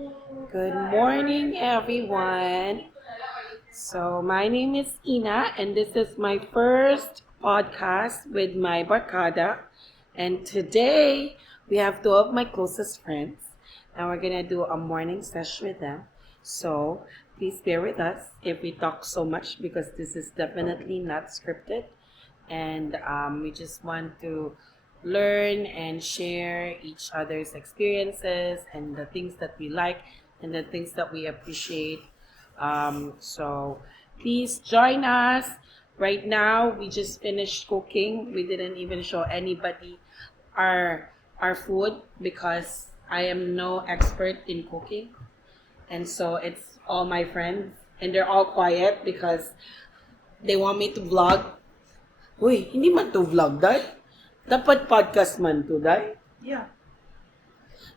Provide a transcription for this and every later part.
Good morning, everyone. So, my name is Ina, and this is my first podcast with my barkada. And today, we have two of my closest friends, and we're gonna do a morning session with them. So, please bear with us if we talk so much because this is definitely not scripted, and we just want to learn and share each other's experiences and the things that we like and the things that we appreciate. So please join us. Right now, we just finished cooking. We didn't even show anybody our food because I am no expert in cooking. And so it's all my friends and they're all quiet because they want me to vlog. Uy, hindi man to vlog, Day. Dapat podcast man to, Day. Yeah.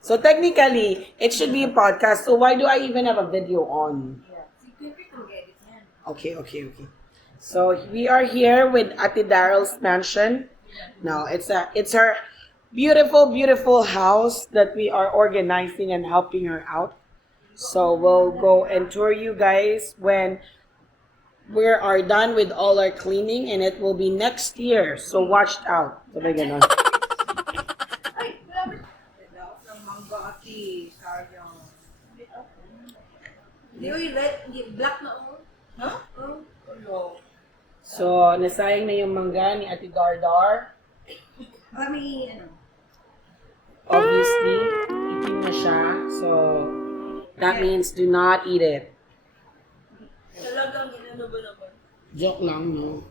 So technically, it should be a podcast. So why do I even have a video on? Okay. So we are here with Ate Daryl's mansion. Now it's her beautiful house that we are organizing and helping her out. So we'll go and tour you guys when we are done with all our cleaning, and it will be next year. So watch out. Sabay ganon. Ay, grabe. Daw ng mangga ati, sayang. Hindi ko black na ako. Ha? Oh, So nasayang na yung mangga ni Ate Dardar. Kami, Obviously, eating na siya. So that means do not eat it. talagang inano ba naman? Joke lang, no?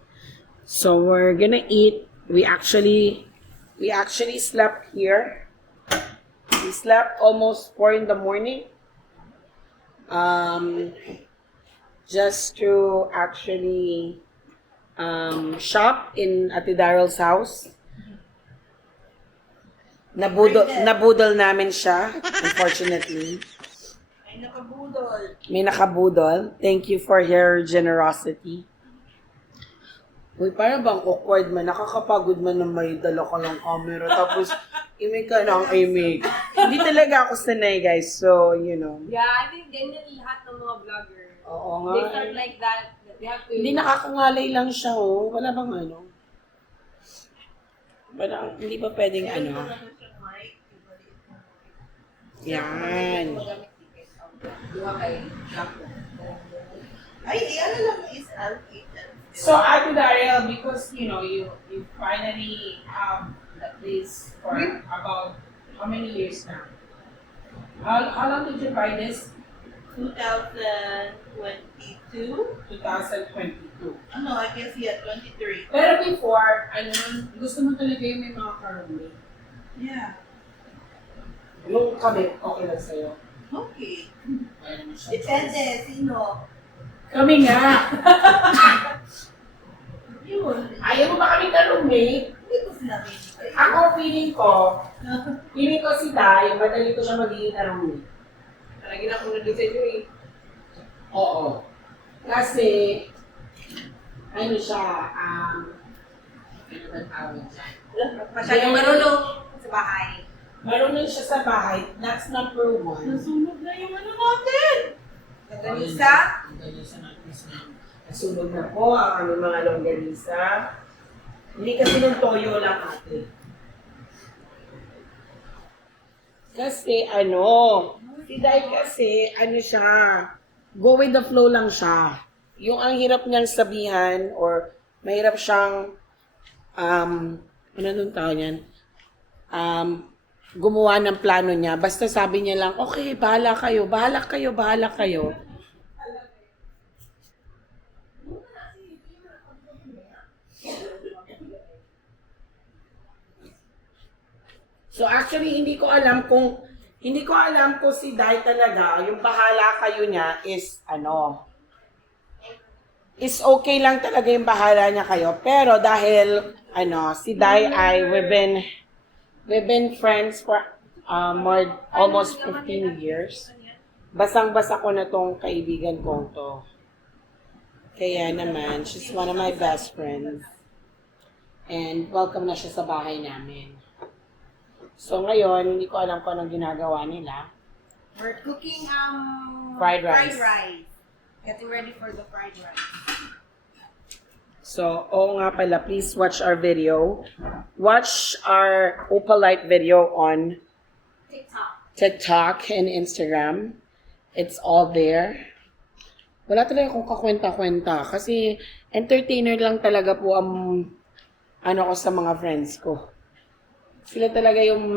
So we're gonna eat. We actually slept here. We slept almost 4 in the morning. Just to actually shop in Ate Daryl's house. Nabudol namin siya, unfortunately. Ay, nakabudol. May nakabudol. Thank you for your generosity. Uy, parang bang awkward man. Nakakapagod man na may dala ka ng camera. Tapos, imig ka ng imig. Hindi talaga ako sanay, guys. So, you know. Yeah, I think ganyan lahat ng mga vlogger. Oo nga. They start like that. They have to... Hindi, nakakangalay lang siya, oh. Wala bang ano? Parang, hindi pa pwedeng ano. Yan. Ay, ano lang is alpha. So, Ate Daryl, because, you know, you finally have the place for about how many years now? How long did you buy this? 2022? 2022. Ano, I guess, yeah, 23. Pero before, ano, gusto mo talaga yung may mga karumi. Yeah. Yung kami, okay lang sa'yo. Okay. Ayun siya. Depende, sino? Kami nga. Yun. Ayaw mo ba kami ka-roommate? Hindi ko sinabi. Ako, feeling ko si Day, madali ko siya magiging ka-roommate. Lagi na akong nandun sa inyo eh. Oo. Kasi, ano siya, ano ba tawag siya? Masyadong marunong sa bahay. Marunong siya sa bahay, that's number 1. Nasunog na yung ano natin. Ganisa? Ang ganisa natin sa nasunog na po ang aming mga longganisa. Hindi kasi ng toyo lang ate. Kasi si Day kasi, siya, go with the flow lang siya. Yung ang hirap niyang sabihan or mahirap siyang, ano nung tawag yan? Gumawa ng plano niya. Basta sabi niya lang, okay, bahala kayo. So actually, hindi ko alam kung si Day talaga, yung bahala kayo niya is is okay lang talaga yung bahala niya kayo. Pero dahil, si Day ay we've been friends for almost 15 years. Basang-basa ko na tong kaibigan kong to. Kaya naman, she's one of my best friends. And welcome na siya sa bahay namin. So ngayon, hindi ko alam kung anong ginagawa nila. We're cooking Fried rice. rice. Getting ready for the fried rice. So, oo nga pala, please watch our video. Watch our Opalite video on TikTok and Instagram. It's all there. Wala talaga akong kakwenta-kwenta kasi entertainer lang talaga po ang ko sa mga friends ko. Sila talaga yung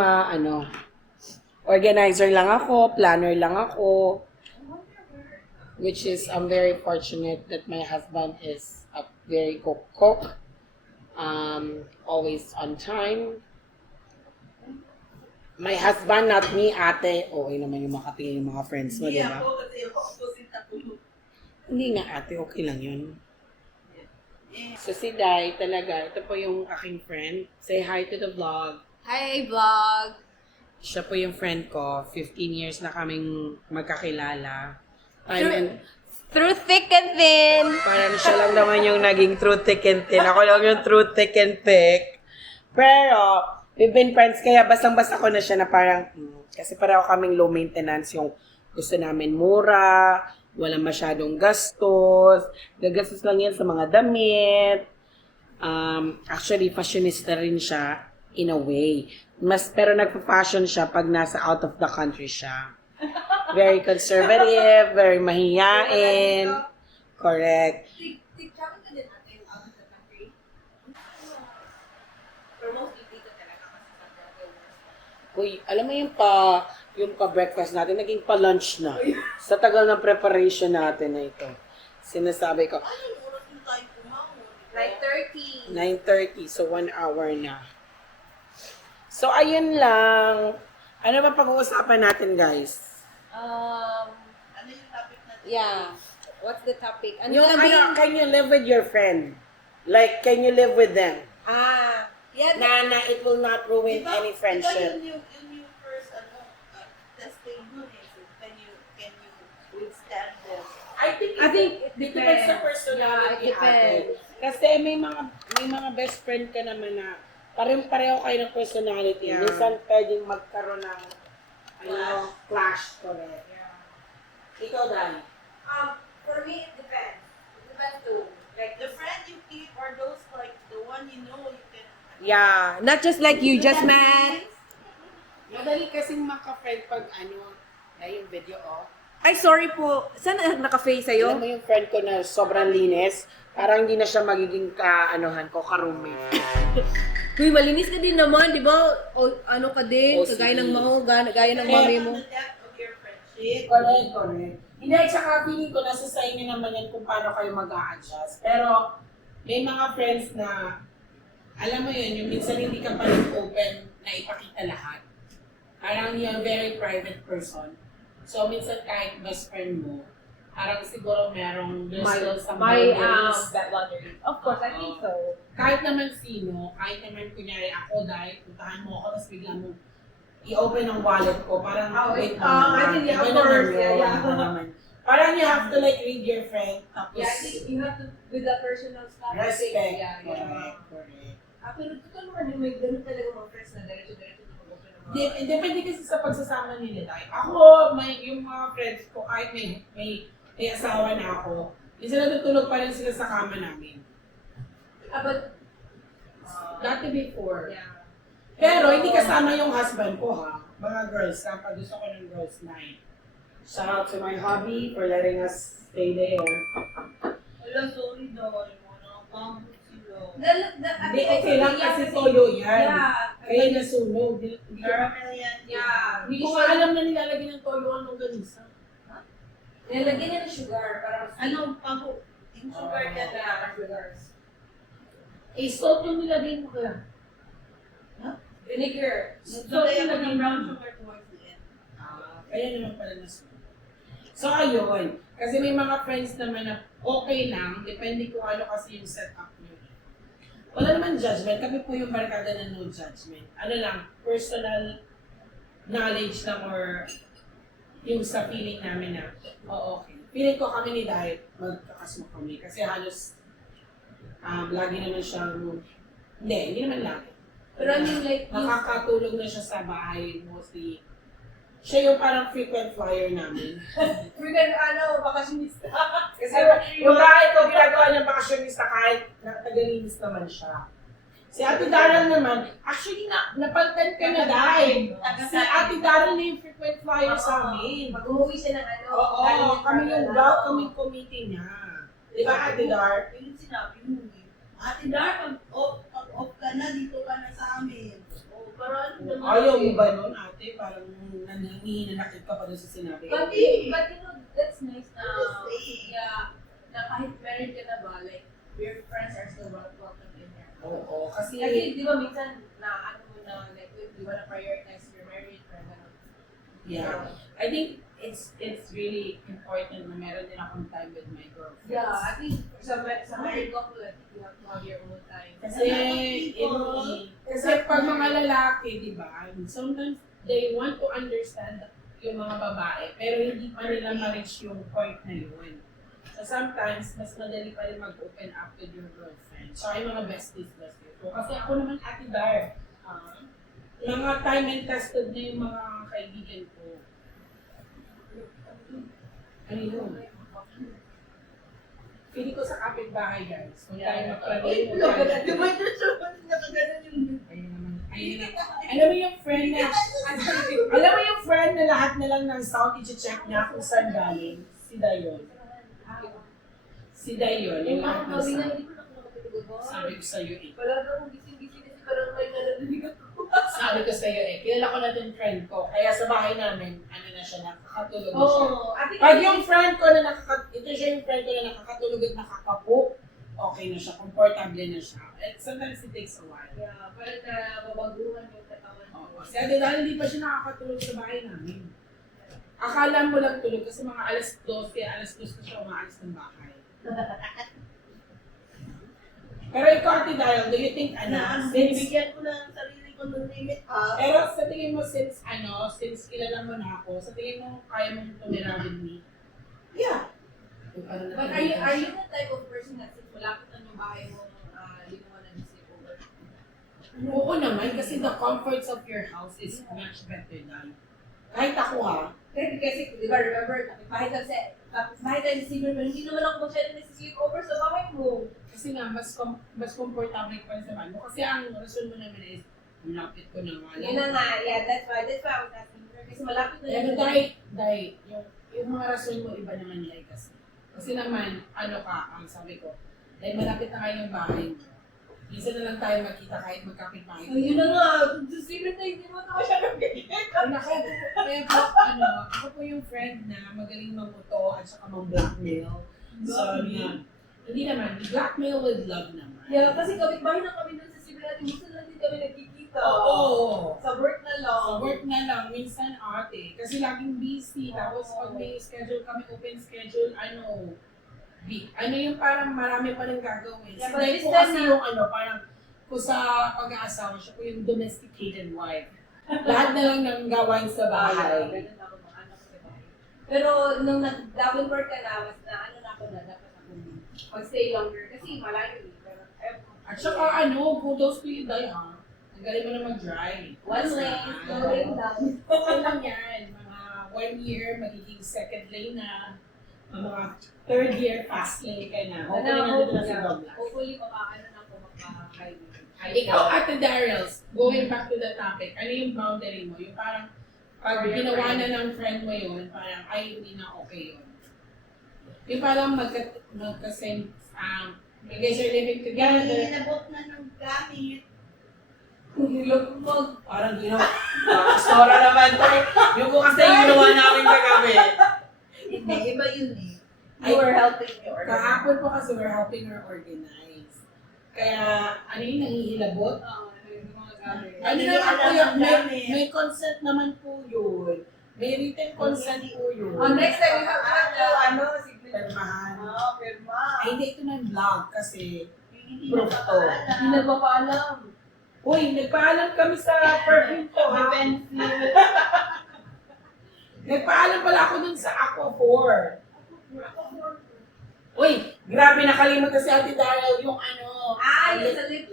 organizer lang ako, planner lang ako. Which is, I'm very fortunate that my husband is a very cook. Always on time. My husband, not me, ate. Okay naman yung makatingin yung mga friends mo, di ba? Kasi ako opposite ako. Hindi nga ate, okay lang yun. So si Dai talaga, ito po yung aking friend. Say hi to the vlog. Hi, vlog! Siya po yung friend ko. 15 years na kaming magkakilala. Through thick and thin! Parang siya lang naman yung naging true thick and thin. Ako lang yung true thick and thick. Pero, we've been friends, kaya basang-basa ko na siya na parang, kasi pareho kaming low maintenance, yung gusto namin mura, walang masyadong gastos, gagastos lang yan sa mga damit. Actually, fashionista rin siya, in a way. Pero nagpa-fashion siya pag nasa out of the country siya. Very conservative, very mahiyain. Correct. Travel ka din natin out of the country? Pero mostly dito talaga kasi sa travel. Uy, alam mo yung pa-breakfast natin, naging pa-lunch na. Sa tagal ng preparation natin na ito. Sinasabi ko, Anong oras yung tayo kumahon? Like 30. 9:30, so 1 hour na. So, ayun lang. Ano ba pag-uusapan natin, guys? Ano yung topic natin? Yeah. What's the topic? Ano Yung, na can you live with your friend? Like, can you live with them? Yeah. Na it will not ruin any friendship. Yun yung first, testing dun eh. So, can you withstand this? I think it depends depends. sa personality. Yeah, it depends. ate. Kasi may mga best friend ka naman na pareho kayo ng personality. Yeah. Minsan pwedeng magkaroon ng clash ko rin. Ikaw, Dani. For me, it depends. It depends too. Like, the friend you keep are those, like, the one you know you can... Yeah. Not just like you just met. Madali kasing maka-friend pag yung video, Ay, sorry po. Saan naka-face Alam mo sa'yo? yung friend ko na sobrang linis, parang hindi na siya magiging ka-roommate. Uy, malinis ka din naman, di ba? O, ano ka din, OCD. kagaya ng gaya ng mami mo. The depth of your friendship. Correct. Hindi, at saka feeling ko nasa sa inyo naman yan kung paano kayo mag-a-adjust. Pero, may mga friends na, alam mo yun, yung minsan hindi ka pa rin open na ipakita lahat. Parang you're a very private person. So, minsan kahit best friend mo, parang siguro there's still some boundaries. that boundary. Of course, I think so. Kahit naman sino, kahit naman kunyari ako dahil puntahan mo ako, tapos bigla mo i-open ang wallet ko, parang wait I think, yeah, of course, yeah. naman. Parang you have to like read your friend, tapos Yeah, I think you have to, with the personal stuff. respect. Yeah. Correct. Pero totoo naman yung may ganun talaga mga friends na diretso-diretso na mag-open ng mga... Depende kasi sa pagsasama nila tayo. Ako, yung mga friends ko, kahit may asawa na ako, minsan natutulog pa rin sila sa kama namin. But, Dati before. yeah. Pero hindi kasama yung husband ko ha. Mga girls, kapag gusto ko ng girls night. Shout out to my hubby for letting us stay there. Wala, sorry daw. Nakapambot sila. Hindi, okay lang kasi toyo yan. Yeah. Kaya nasunog. Caramel yan. Yeah. Hindi ko nga alam na nilalagyan ng toyo ang longganisa. Nilagyan niya ng sugar para Ano, pambo? Yung sugar yan. Eh, salt yung nilagay mo kaya. vinegar. Salt Kaya yung ko nilagay ng brown mo. sugar towards the end. Kaya naman pala nasunog. So, ayun. Kasi may mga friends naman na okay lang. Depende kung ano kasi yung setup nyo. Wala naman judgment. Kami po yung barkada na no judgment. Ano lang, personal knowledge lang or yung sa feeling namin na, okay. Feeling ko kami ni Dai, magkakasmo kami. Kasi halos, lagi naman siyang, hindi naman lagi. Pero I mean like, Nakakatulog na siya sa bahay, mostly Siya yung parang frequent flyer namin. Freaking bakasyonista. Kasi yung bahay ko, ginagawa niyang bakasyonista kahit tagalinis naman siya. Si Ate Daryl naman, actually napalitan ka na dahil. Si Ate Daryl na yung frequent flyer sa amin. Pag umuwi siya ng Oo, kami yung welcoming committee niya. Di ba, Ate Dar? Yung sinabi mo eh. Ate Dar, pag-off ka na, dito ka na sa amin. Oh, para ano naman. Ayaw mo ba nun, ate? Parang nananakit ka pa doon sa sinabi. But you know, that's nice na, Yes, na kahit married ka na ba, like, your friends are still welcome in there. Oo, kasi Kasi, di ba, minsan, na, like, you wanna prioritize your married friend, yeah. I think it's really important na meron din akong time with my girlfriends. Yeah, I think sa married couple, I think you have to have your own time. Kasi pag mga lalaki, di ba, sometimes they want to understand yung mga babae, pero hindi pa nila ma-reach yung point na yun. So sometimes, mas madali pa rin mag-open up with your girlfriend. So, ay mga besties. So, kasi ako naman, Ate Dar, mga time and tested na yung mga kaibigan ko. Ano yun? Pili ko sa kapitbahay, guys. Kung tayo magplanin mo. Di ba ito siya nakaganan yung Ayun na. Alam mo yung friend na lahat na lang ng sound i-check niya kung saan galing? Si Dayon. Si Dayon, yung lahat ng sound. Sabi ko sa'yo eh. Wala na akong gising-gising kasi parang may naladinig ako. Sabi ko sa'yo eh. Kilala ko na din friend ko. Kaya sa bahay namin, ano na siya, nakakatulog na siya. Pag yung friend ko na ito siya yung friend ko na nakakatulog at nakakapo, okay na siya, komportable na siya. And sometimes it takes a while. Yeah, parang nababaguhan yung katawan mo. Oo. Kasi dahil hindi pa siya nakakatulog sa bahay namin. Akala mo lang tulog kasi mga alas 12, alas 2 na siya umaalis ng bahay. Pero ikaw, Ate Daryl, do you think, Binibigyan ko na ng sarili ko ng limit pero sa tingin mo, since kilala mo na ako, sa tingin mo, kaya mong tumira with me? Yeah. But are you the type of person that since malapit na yung bahay mo, you don't wanna sleep over? Oo naman, kasi the comforts of your house is much better than. Kahit ako Kasi, di ba, remember, bahay tayo sa Silver, hindi naman ako masyadong nag-sleep over sa bahay mo. kasi nga, mas comfortable ka pa rin sa bahay mo. Kasi ang rason mo naman is, malapit ko na nga lang. Yun na nga, yeah, that's why I was asking her. Kasi malapit na Pero yung yung mga rason mo, iba naman like kasi. Kasi naman, ang sabi ko, dahil malapit na kayo yung bahay mo, minsan na lang tayo magkita kahit magkapit-bahay. Yun na nga, sa Silver tayo, hindi mo na masyadong Kaya po, ako po yung friend na magaling mamuto at saka mag-blackmail. So, hindi naman, blackmail with love naman. Yeah, kasi kapit-bahay na kami dun sa Silver natin, minsan lang din kami nagkikita. Oo. Sa work na lang. Sa work na lang, minsan ate, kasi laging busy. Tapos pag may schedule kami, open schedule, yung parang marami pa rin gagawin. Yeah, Si but Day this po time kasi na- yung parang kung sa pag-aasawa, siya po yung domesticated wife. Lahat na lang ng gawain sa bahay. Ganun ako mga anak ko sa bahay. Pero nung nag-double work ka na, mas na ako dapat ako mag-stay longer. Kasi malayo eh. Pero, At saka kudos to you, Day, ha? Ang galing mo na mag-drive. one lane, going down. Okay lang yan. Mga 1 year, magiging second lane na. Mga third year, fast lane ka na. Hopefully, nandito na sa Douglas. Hopefully, makakaano na ako magpa-highway. Ikaw, Ate Daryl, going back to the topic, ano yung boundary mo? Yung parang, pag ginawa na ng friend mo yun, parang, ay, hindi na okay yun. Yung parang magka-same, you guys are living together. Inabot na ng gamit. Parang ginawa. Stora naman to. Yung kung kasi yung ginawa namin kagabi. Hindi, iba yun eh. You were helping me organize. Kahapon po kasi we're helping her organize. Kaya, ano yung nangihilabot? Ano naman po yun? May consent naman po yun. May written consent po yun. Next time, Pirmahan. Pirma. Ay, hindi ito ng vlog kasi Hindi proof to. Hindi nagpapaalam. Uy, nagpaalam kami sa perfume ko, ha? Nagpaalam pala ako dun sa Aquaphor. Uy, grabe nakalimot kasi Ate Daryl yung Yung sa lip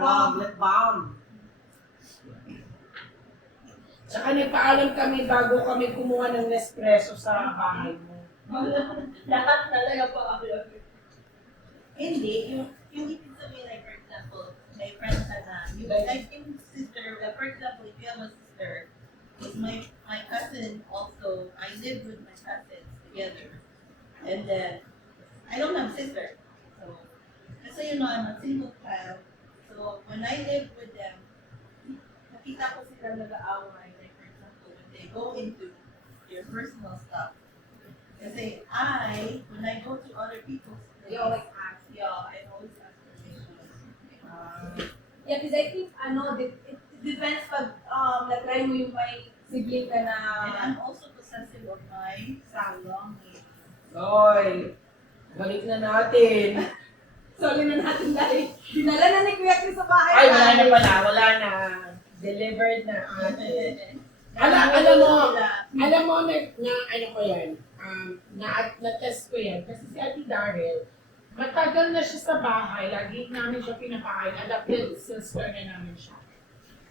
balm. Lip balm. Tsaka nagpaalam kami bago kami kumuha ng Nespresso sa bahay mo. Lahat talaga po ako. Hindi, yung ibig sabihin, like, for example, may friend ka na, like yung sister, for example, if you have a sister, is my cousin also, I live with my cousins together. And then, I don't have a sister. So, kasi you know, I'm a single child. So, when I live with them, nakita ko sila nag-aaway. Like, for example, when they go into their personal stuff. Kasi when I go to other people's place, You always ask. yeah, I always ask permission. Yeah, because I think, it depends pag na-try mo yung may sibling ka na And I'm also possessive of my belongings. Oy, balik na natin. Sorry na natin dahil dinala na ni Kuya Chris sa bahay. Ay, wala na pala, wala na. Delivered na. Alam mo na ano ko yan, na-test ko yan. Kasi si Ate Daryl, matagal na siya sa bahay, lagi namin siya pinapakain, adopted sister na namin siya.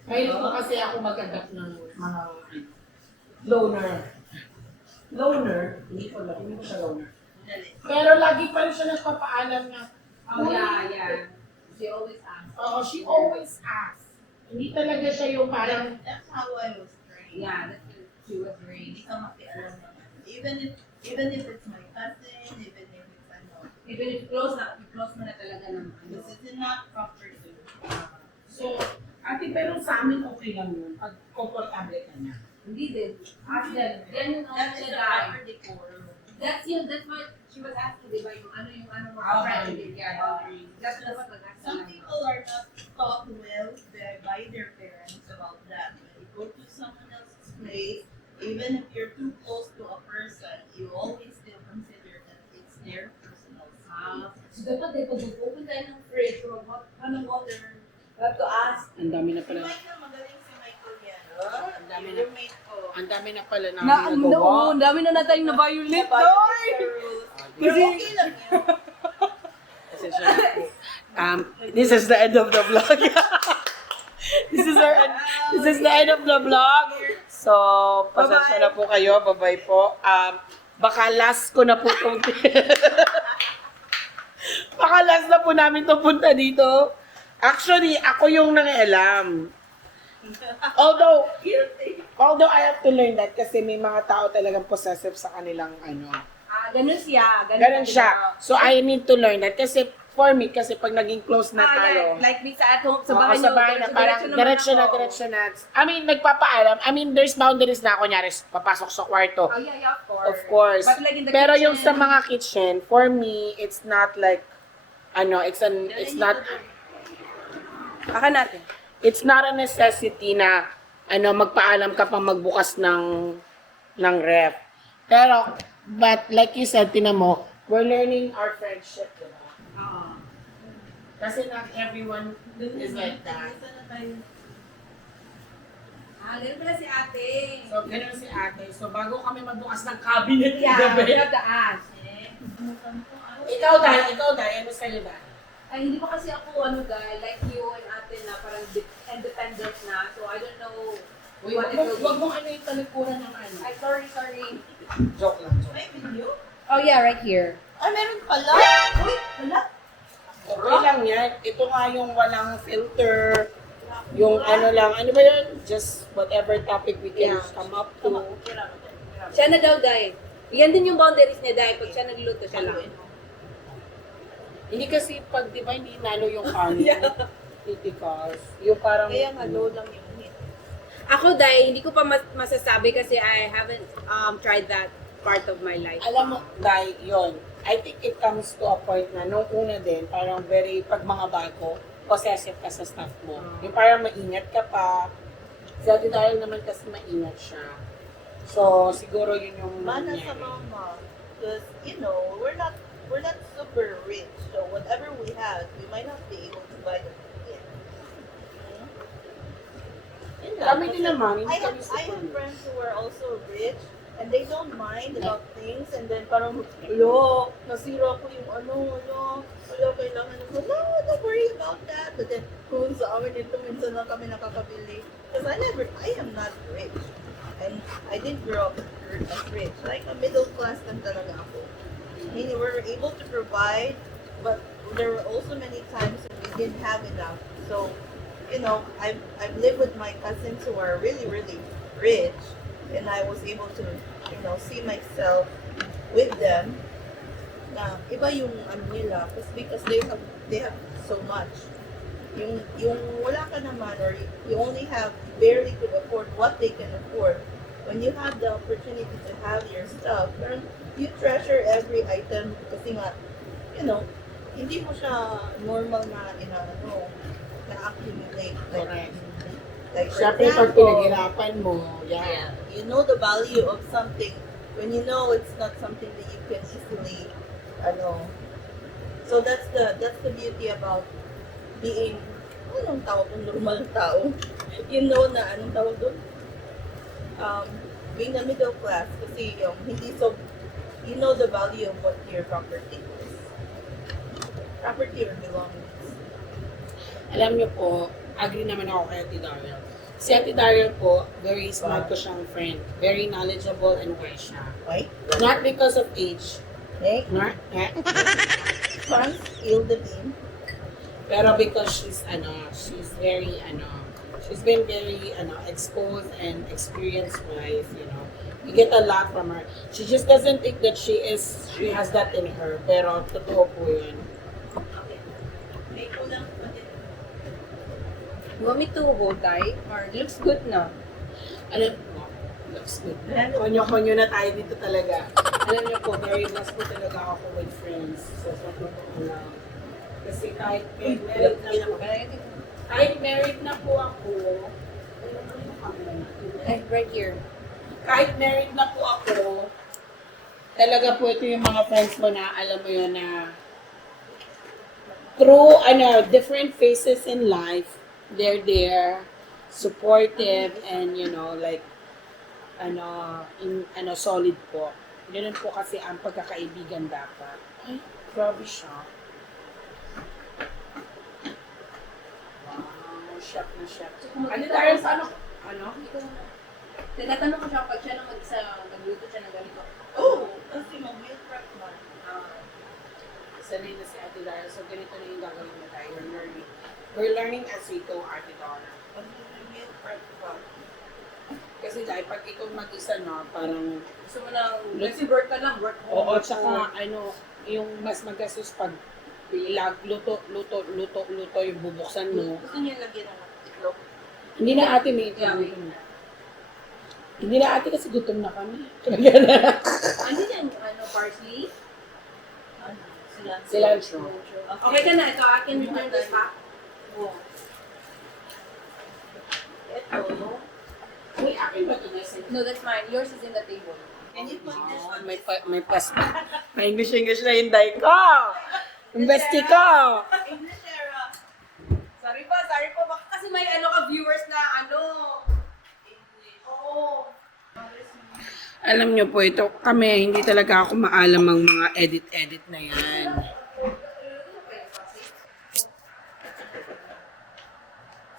Kaya ko kasi ako mag-adapt ng mga loner. Hindi ko siya loner. Pero lagi pa rin siya nagpapaalam na, Oh, yeah. She always asks. she always asks. Hindi talaga siya yung parang, That's how I was trained. Yeah, that's what she was Hindi raised. ka makialam naman. Even if it's my cousin, even if it's Even if close mo na talaga ng this is not proper to. so, ate, pero sa amin okay lang yun, pag komportable ka na. Hindi din. Ask them. Yan yung That is the proper decor. That's what she was asking, di ba? Yung ano mo, Boundary. yeah, boundary. That's what nag-ask Some people are not taught well by their parents about that. When you go to someone else's place, even if you're too close to a person, you always still consider that it's their personal space. So, dapat pag open tayo ng fridge or anong water, you have to ask. Ang dami na Si pala. Michael, magaling si Michael yan. Ang dami na. Roommate ko. Ang dami na pala namin nagawa. dami na tayong na-violate, Pero okay lang yun. Pasensya na po. This is the end of the vlog. This is the end of the vlog. So, pasensya na po kayo. Bye-bye po. Baka last ko na po itong baka last na po namin itong punta dito. Actually, ako yung nangialam. Although I have to learn that kasi may mga tao talagang possessive sa kanilang ano. Ganun siya. Ganun siya. So I need to learn that kasi for me, kasi pag naging close na tayo, Like me sa at home, sa oo, bahay sa bahay na parang diretsyo na. I mean, nagpapaalam. I mean, there's boundaries na. Kunyari, papasok sa kwarto. Oh, yeah, Of course. But like in the Pero kitchen, yung sa mga kitchen, for me, it's not like, it's not, Aka natin. it's not a necessity na, magpaalam ka pang magbukas ng ref. Pero, but like you said, tinan mo, we're learning our friendship, diba? Kasi not everyone is like that. Ganun pala si ate. So, ganun si ate. So, bago kami magbukas ng cabinet Yeah, gabi. we have to ask. Ikaw, ano sa'yo, Dahil? Ay, hindi pa kasi ako, like you and ate na parang independent na. So, I don't know Uy, what it will be. wag mong ano yung talikuran ng ano. Ay, sorry. Joke lang. May video? Oh, yeah, right here. Meron pala. Uy, wala. Okay lang yan. Ito nga yung walang filter. Yung ano lang, ano ba yun? Just whatever topic we can come up to. Siya na daw, Day. Yan din yung boundaries niya, Day. Pag siya nagluto, siya lang. Hindi kasi pag di ba hindi nalo yung kanin. Critical. Yung parang... Kaya nga, low lang yung hit. Ako, Day, hindi ko pa masasabi kasi I haven't tried that part of my life. Alam mo, dahil yun, I think it comes to a point na nung una din, parang pag mga bago, possessive ka sa stuff mo. Yung parang maingat ka pa. Kasi dahil naman kasi maingat siya. So, siguro yun yung Mana nangyari. sa mama. Because, we're not super rich. So, whatever we have, we might not be able to buy the food yet. Yun lang. Kami din naman, hindi I kami have super friends who are also rich, and they don't mind about things, and then parang, lo, nasira ko yung kailangan ko, no, don't worry about that. But then, kung sa amin ito, minsan lang kami nakakabili. Because I am not rich. And I didn't grow up as rich. Like, a middle class lang talaga ako. I mean, we were able to provide, but there were also many times when we didn't have enough. So, you know, I've lived with my cousins who are really, really rich, and I was able to, you know, see myself with them. Na iba yung ano nila, because they have so much. Yung wala ka naman, or you only have, barely could afford what they can afford. When you have the opportunity to have your stuff, parang you treasure every item kasi nga, you know, hindi mo siya normal na na-accumulate. Correct. Like for Siyempre, pag example, pinaghirapan mo, yeah. you know the value of something when you know it's not something that you can easily, so that's the beauty about being, anong tawag kung normal tao? You know na, anong tawag doon? Being a middle class, kasi yung hindi so, you know the value of what your property is. Property or belongings. Alam niyo po, agree naman ako kay Ate Daryl. Si Ate Daryl po, very smart ko siyang friend. Very knowledgeable and wise siya. Right? Not because of age. Okay? Not, Fun, feel the beam. pero because she's very, she's been very, exposed and experience-wise, You get a lot from her. She just doesn't think that she has that in her. Pero totoo po yun. Okay. May kulang pa din. You want me to hold tight? Or looks good na. Alam mo, looks good. Konyo-konyo na tayo dito talaga. Alam niyo po, very blessed po talaga ako with friends. So, sa totoo lang. Kasi kahit married na po ako, Right here. kahit married na po ako, talaga po ito yung mga friends ko na, alam mo yun na, through, different phases in life, they're there, supportive, and, solid po. Ganun po kasi ang pagkakaibigan dapat. Ay, grabe siya. Wow, shock na shock. Ano tayo sa Tinatanong ko siya pag siya na mag-isa, nagluto siya ng ganito. Oh, kasi mag-meal prep man. Sanay na si Ate Dara. So, ganito na yung gagawin mo tayo. We're learning as we go, Ate Dara. Mag-meal prep pa. Kasi dahil pag ikaw mag-isa na, parang... Gusto mo lang, kasi work ka lang, work home. Oo, tsaka, yung mas magastos pag luto, yung bubuksan mo. Gusto niya lagyan ng itlog. Hindi na ate, may itlog. Hindi na ate kasi gutom na kami. Ano yan? Parsley? Cilantro. Okay ka na, ito, I can return this back. Oh. Ito. Uy, akin ba ito? No, that's mine. Yours is in the table. Can you put this on? May English na yung day ko. Investi ko. English era. Sorry po. Baka kasi may viewers na Oo. Alam niyo po, ito kami, hindi talaga ako maalam ang mga edit na yan.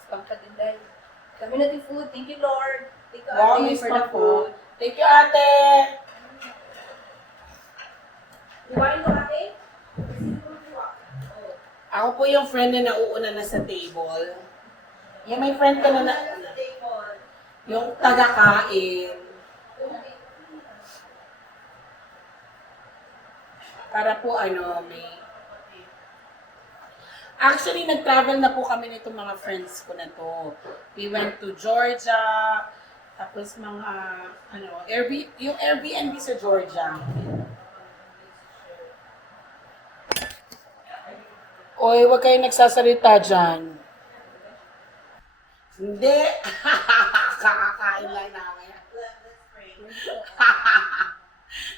Spam ka din dahil. Kami natin food. Thank you, Lord. Thank you, Wow, Ate, may for the spam po. food. Thank you, ate! Kumain ka, Ate? Ako po yung friend na nauuna na sa table. Yung may friend ka na yung taga-kain. Para po may... Actually, nag-travel na po kami nitong mga friends ko na to. We went to Georgia, tapos mga, yung Airbnb sa Georgia. Oy, huwag kayong nagsasalita dyan. Hindi. Kakakain lang namin. Let's pray.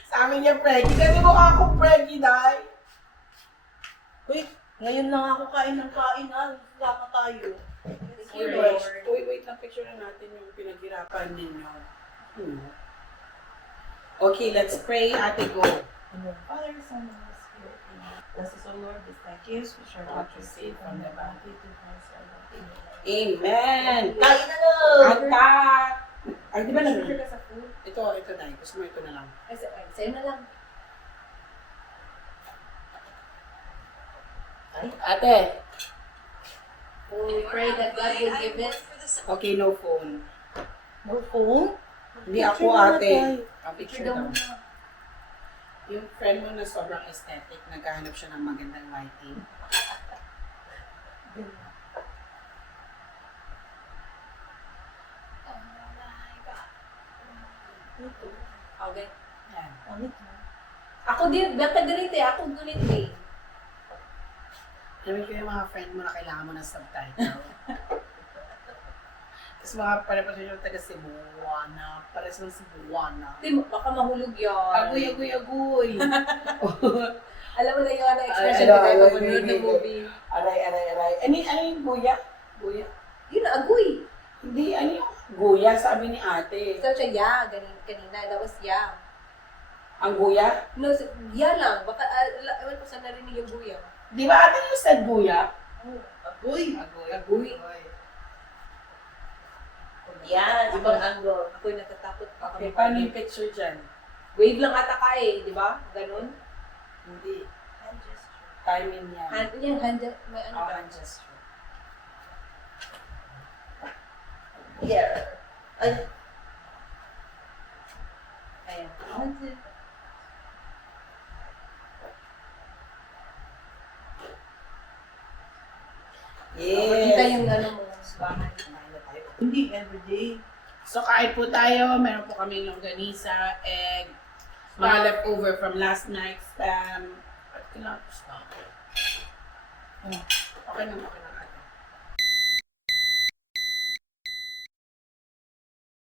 Sa amin yung Preggy. Kasi mukha akong Preggy, Day. Wait, ngayon lang ako kain ng kain Sama tayo. Uy, wait lang. Picture na natin yung pinaghirapan ninyo. Okay, let's pray. Ate, go. Father, Son, and Holy Spirit, amen. Bless us, O Lord, with thy gifts, which are not received from the bounty to Christ our Lord. Amen. Kain na lang! Ata! Ay, di ba na? Sure ka sa food? Ito, Day. Gusto mo ito na lang. Ay, sa'yo na lang. Ate. We pray that God will give it. Okay, no phone. No phone? Hindi ako, Picture mo na, ate. Day. Ang picture Daw daw. mo na. Yung friend mo na sobrang aesthetic, naghahanap siya ng magandang lighting. Okay. Yan. Ano Ako din, bata ganito eh. Ako ganito eh. Alam ko yung mga friend mo na kailangan mo ng subtitle. Tapos mga pare-pare yung taga Cebuana, pares ng Cebuana. Hindi, baka mahulog yun. Agoy, agoy, agoy. Alam mo na yung ano, expression Ano, ko tayo ano, pag manood ng ano, movie. Aray, aray, aray. Ano yung guya? Guya? Yun, agoy. Hindi, ano yung guya? Sabi ni ate. So siya, yeah, kanina. That was yeah. Ang guya? No, yeah lang. Baka, ewan ko saan narinig yung guya. Di ba ate yung said guya? Agoy! Agoy. Agoy. Yan, ibang angle. Ako'y natatakot. Okay, paano yung picture dyan? Wave lang ata ka eh, di ba? Ganun. Hindi. Hand gesture. Timing yan. Hand, may ano Oh, ba? hand gesture. Here. Ay, Ayan. Kita Yes. yung ano mo, bahay. Kumain na tayo. hindi everyday. So, kain po tayo. Meron po kami longganisa, egg, mga leftover from last night's spam. At kinapos pa. Okay na, okay na.